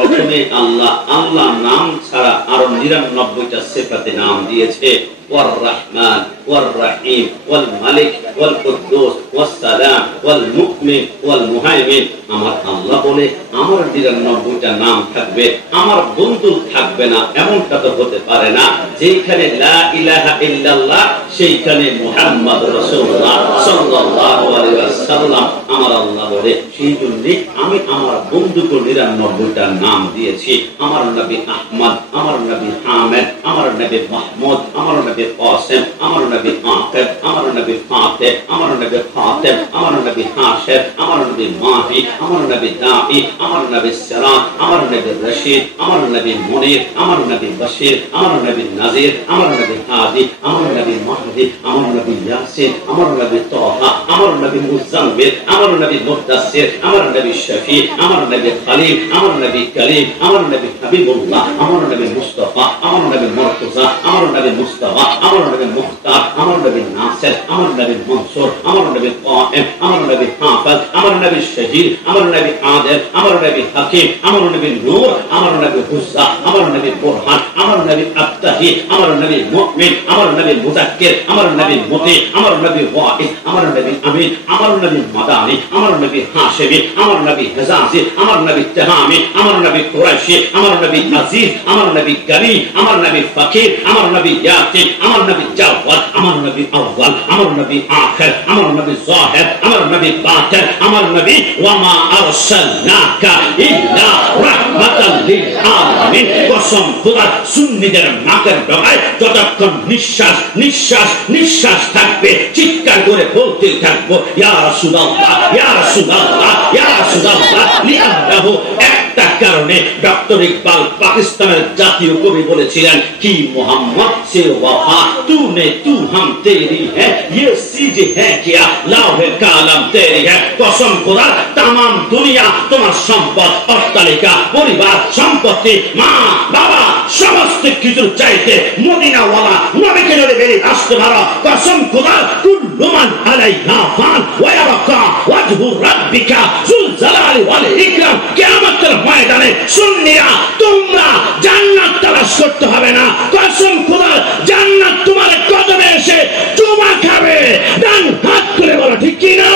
প্রথমে আল্লাহ নাম ছাড়া আরো 99টা সিফাতে নাম দিয়েছে। ওয়ার রহমান ওয়ার রহিম ওয়াল মালিক ওয়াল কুদ্দুস ওয়াস সালাম ওয়াল মুমিন ওয়াল মুহাইমিন। আমার আল্লাহ বলে আমার 99টা নাম থাকবে, আমার বন্ধু থাকবে না, এমনটা তো হতে পারে না। যেখানে লা ইলাহা ইল্লাল্লাহ সেইখানে মুহাম্মদ রাসূলুল্লাহ সাল্লাল্লাহু আলাইহি ওয়াসাল্লাম আমার আল্লাহ বলে। সেই জন্য আমি আমার বন্ধুকে 99টা নাম দিয়েছি। আমার নবী আহমদ, আমার নবী হামিদ, আমার নবী মাহমুদ, আমার নবী কাসিম, আমার নবী আকিব, আমার নবী ফাতিহ, আমার নবী খাতিব, আমার নবী হাশির, আমার নবী মাহি, আমার নবী দাঈ, আমার নবী সিরাজ, আমার নবী রশিদ, আমার নবী মুনির, আমার নবী বশির, আমার নবী নাজির, আমার নবী হাদি, আমার নবী মাহদি, আমার নবী ইয়াসিন, আমার নবী তাহা, আমার নবী মুজাম্মিল, আমার নবী মুদাসসির, আমার নবী শফি, আমার নবী খলিল, আমার নবী কলিম, আমার নবী হাবিবুল্লাহ, আমার নবী মুস্তাফা, আমার নবী মুর্তজা, আমার নবী মুস্তাফা, আমার নবী মুখতার, আমার নবী নাসির, আমার নবী মনসুর, আমার নবী কায়েম, আমার নবী হাফিজ, আমার নবী শহীদ, আমার নবী আদিল, আমার নবী হাকিম, আমার নবী নূর, আমার নবী হুজ্জা, আমার নবী বুরহান, আমার নবী আত্তাহি, আমার নবী মুমিন, আমার নবী মুযাক্কির, আমার নবী মুতি, আমার নবী ওয়াইদ, আমার নবী আমিন, আমার নবী মাদানী, আমার নবী হাশিমি, আমার নবী হিজাজি, আমার নবী তাহামি, আমার নবী কুরাইশি, আমার নবী আজিজ, আমার নবী গনি, আমার নবী ফকির, আমার নবী ইয়াকিন, আমার নবী জাওয়াদ, আমার নবী আউয়াল, আমার নবী আখির, আমার নবী যাহির, আমার নবী বাতিন, আমার নবী ওয়া মা আরসালনাকা ইল্লা রাহমাতাল লিল আলামিন। কসম খোদার সুন্নিদের নাকের ডগায় যতক্ষণ নিঃশ্বাস নিঃশ্বাস নিঃশ্বাস থাকবে চিৎকার করে বলতে থাকবো ইয়া রাসূলুল্লাহ ইয়া রাসূলুল্লাহ ইয়া রাসূলুল্লাহ। লিআন্নাহু একটা কারণে ডক্টর ইকবাল পাকিস্তানের জাতীয় কবি বলেছিলেন কি মোহাম্মদ সে ওয়াফা তूने तू हम तेरी है ये चीज है क्या लाहे कालम तेरी है। कसम खुदा तमाम दुनिया তোমার সম্পদ অট্টালিকা পরিবার সম্পত্তি মা বাবা সমস্ত কিছু চাইতে মদিনাওয়ালা নবীকে যদি বেরিয়ে আসতে পারো কসম খুদা কুল্লু মান আলাইহা ফান ওয়া ইয়াবকা ওয়াজহু রাব্বিকা যুল জালালি ওয়াল ইকরাম। কিয়ামতের ময়দানে সুন্নিরা তোমরা জান্নাত তালাশ করতে হবে না। কসম খুদা জান্নাত তোমার কদমে এসে চুমা খাবে। ডান হাত তুলে বলো ঠিক কি না?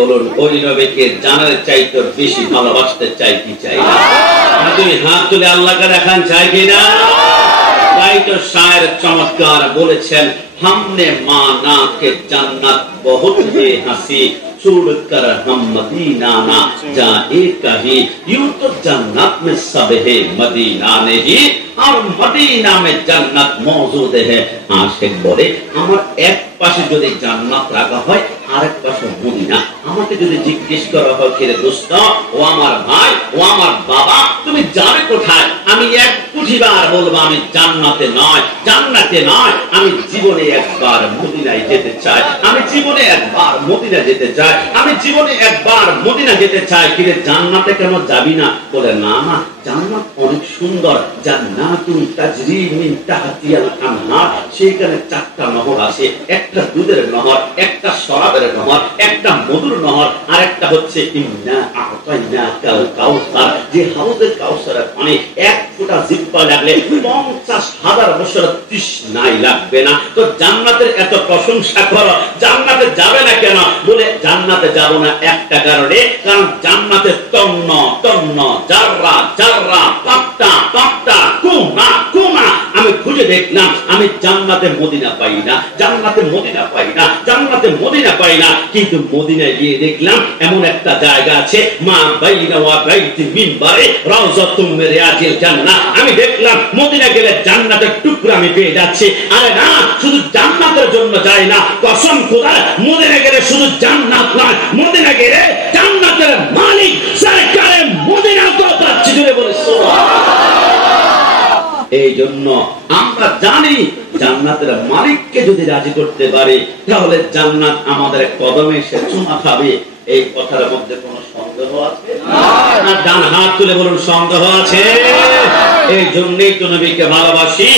বলুন ওই নবীকে জানার চাইতে বেশি ভালোবাসতে চাই কি চাই না? তুমি হাত তুলে আল্লাহকে দেখান চাই কি না? তাই তো শায়ের চমৎকার বলেছেন हमने माना के जन्नत बहुत है हंसी छोड़कर हम मदीना ना जाए कहीं। यूं तो जन्नत में सब है मदीना नहीं और मदीना में जन्नत मौजूद है। आशिक बोले আমার এক পাশে যদি জান্নাত রাখা হয় আরেক পাশে মদিনা। আমাকে যদি জিজ্ঞেস করা হয় কে দোস্ত ও আমার ভাই ও আমার বাবা তুমি যাবে কোথায়, আমি এক কুঠিবার বলবো আমি জান্নাতে নয় জান্নাতে নয়, আমি জীবনে একবার মদিনায় যেতে চাই, আমি জীবনে একবার মদিনা যেতে চাই, আমি জীবনে একবার মদিনা যেতে চাই। কিন্তু জান্নাতে কেন যাবি না? বলে না না জান্নাত অনেক সুন্দর, জান্নাতুন তাজরি মিন তাহতিহাল আনহার। সেখানে 4টা নহর আছে, একটা দুধের নহর, একটা শরাবের নহর, একটা মধুর নহর, আর একটা হচ্ছে ইন্না আতাইনাকাল কাউসার। যে হাউজে কাউসারের পানি এক ফোঁটা জিহ্বা লাগলে 50,000 বছর তৃষ্ণাই লাগবে না। তো জান্নাতের এত প্রশংসা করো, জান্নাতে যাবে না কেন? বলে জান্নাতে যাব না একটা কারণে, কারণ জান্নাতে তন্ন তন্ন জাররা জাররা পাপ্তা পাপ্তা কুমা কুমা আমি খুঁজে দেখলাম আমি জান্নাতে মদিনা পাই না, জান্নাতে মদিনা পাই না, জান্নাতে মদিনা পাই না। কিন্তু মদিনায় গিয়ে দেখলাম এমন একটা জায়গা আছে মা বাইনা ওয়া বাইতি মিনবারে রাউযাতুম মিন রিয়াজিল জান্নাহ। আমি দেখলাম মদিনা গেলে জান্নাতের টুকরা আমি পেয়ে যাচ্ছি। আরে না, শুধু জান্নাতের জন্য যাই না, কসম খোদা মদিনা গেলে শুধু জান্নাত নয়, মদিনা গেলে জান্নাতের মালিক সরকারে মদিনাকে পাচ্ছি। জুড়ে বলে এই জন্য আমরা জানি জান্নাতের মালিককে যদি রাজি করতে পারি তাহলে জান্নাত আমাদের কদমে এসে চুমা খাবে। এই কথার মধ্যে কোনো সন্দেহ আছে? না। ডান হাত তুলে বলুন সন্দেহ আছে? এই জন্যই তো নবীকে ভালোবাসি।